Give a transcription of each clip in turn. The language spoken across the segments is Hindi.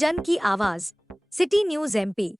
जन की आवाज, सिटी न्यूज MP।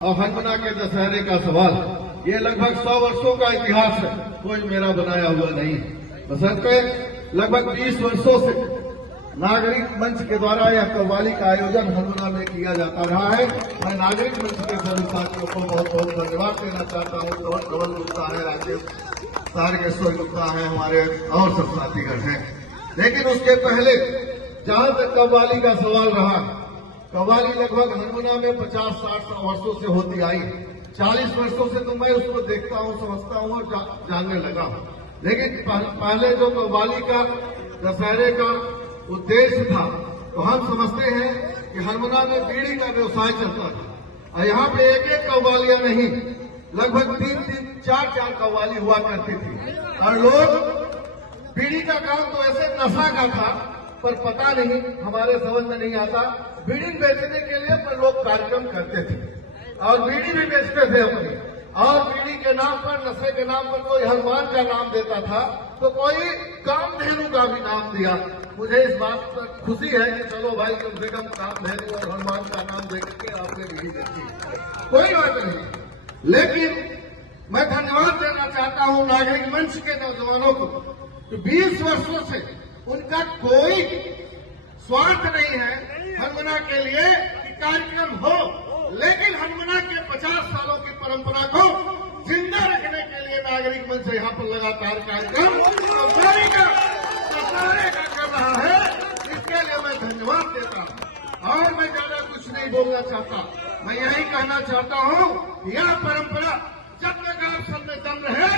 और हनुमाना के दशहरे का सवाल, ये लगभग 100 वर्षों का इतिहास है, कोई मेरा बनाया हुआ नहीं। बशर्ते लगभग 20 वर्षों से नागरिक मंच के द्वारा यह कव्वाली का आयोजन हनुमाना में किया जाता रहा है। मैं नागरिक मंच के सभी साथियों को बहुत बहुत धन्यवाद देना चाहता हूँ। धवल गुप्ता है, राजेश तारकेश्वर गुप्ता है, हमारे और सब साथीगण हैं। लेकिन उसके पहले जहां तक कव्वाली का सवाल रहा, कव्वाली लगभग हनुमाना में 50-60 वर्षों से होती आई। 40 वर्षों से तो मैं उसको देखता हूँ, समझता हूँ और जानने लगा हूँ। लेकिन पहले जो कव्वाली का दशहरे का उद्देश्य था, तो हम समझते हैं कि हनुमाना में बीड़ी का व्यवसाय चलता था और यहाँ पे एक एक कव्वालियां नहीं, लगभग 3-4 कव्वाली हुआ करती थी। और लोग बीड़ी का काम तो ऐसे नशा का था, पर पता नहीं, हमारे समझ में नहीं आता। बीड़ी बेचने के लिए पर लोग कार्यक्रम करते थे और बीड़ी भी बेचते थे अपनी, और बीड़ी के नाम पर, नशे के नाम पर कोई हनुमान का नाम देता था, तो कोई कामधेनु का भी नाम दिया। मुझे इस बात पर खुशी है कि चलो भाई, कम से कम कामधेनु और हनुमान का नाम देकर आपने बीड़ी बेची, कोई बात नहीं। लेकिन मैं धन्यवाद देना चाहता हूं नागरिक मंच के नौजवानों को कि 20 वर्षों से उनका कोई स्वार्थ नहीं है हनुमाना के लिए कि कार्यक्रम हो, लेकिन हनुमाना के 50 सालों की परंपरा को जिंदा रखने के लिए नागरिक मंच यहाँ पर लगातार कार्यक्रम कव्वाली का दशहरे का कर रहा है। इसके लिए मैं धन्यवाद देता हूँ और मैं ज्यादा कुछ नहीं बोलना चाहता। मैं यही कहना चाहता हूँ, यह परंपरा जब तक आप सब में दम रहे,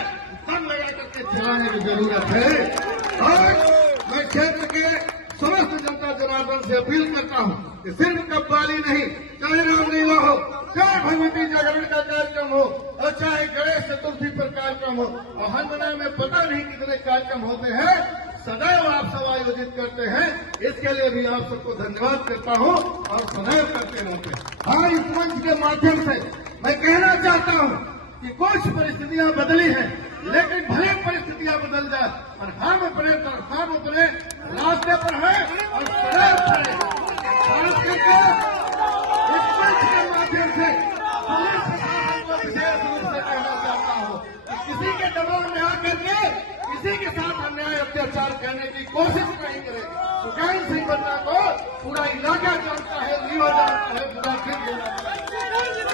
दम लगा करके चलाने की जरूरत है। और मैं क्षेत्र के समस्त जनता जनार्दन से अपील करता हूं कि सिर्फ कव्वाली नहीं, चाहे रामलीला हो, चाहे भगवती जागरण का कार्यक्रम हो, और चाहे गणेश चतुर्थी पर कार्यक्रम हो, और हनुमाना में पता नहीं कितने कार्यक्रम होते हैं, सदैव आप सब आयोजित करते हैं। इसके लिए भी आप सबको धन्यवाद करता हूं और सदैव करते रहते हैं। हाँ, इस मंच के माध्यम से मैं कहना चाहता हूं कि कुछ परिस्थितियां बदली हैं, लेकिन भले परिस्थितियां बदल जाए, और हम अपने रास्ते पर हैं और सदैव खड़े। खास करके इस मंच के माध्यम से पुलिस प्रशासन को विशेष रूप से कहना चाहता हूं कि किसी के दबाव में आकर के किसी के साथ अन्याय अत्याचार करने की कोशिश नहीं करे। सुखैन सिंह बन्ना को पूरा इलाका जानता है, लीवा जानता है, पूरा दिन जानता है।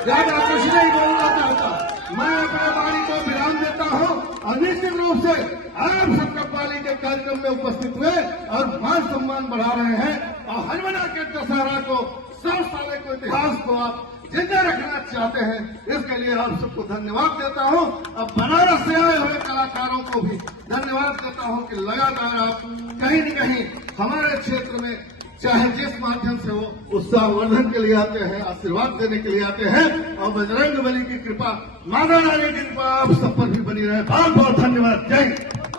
ज्यादा कुछ नहीं बोलना चाहता। मैं अपने वाणी को विराम देता हूं और निश्चित रूप से आप सब कव्वाली के कार्यक्रम में उपस्थित हुए और मान सम्मान बढ़ा रहे हैं, और हनुमाना के दशहरा को 100 साल के इतिहास को आप जिंदा रखना चाहते हैं। इसके लिए आप सबको धन्यवाद देता हूं। अब बनारस से आए हुए कलाकारों को भी धन्यवाद देता हूं कि लगातार आप कहीं न कहीं हमारे क्षेत्र में, चाहे जिस माध्यम से हो, उत्साहवर्धन के लिए आते हैं, आशीर्वाद देने के लिए आते हैं, और बजरंग बली की कृपा, माता रानी की कृपा आप सब पर भी बनी रहे। बहुत बहुत धन्यवाद। जय हिंद।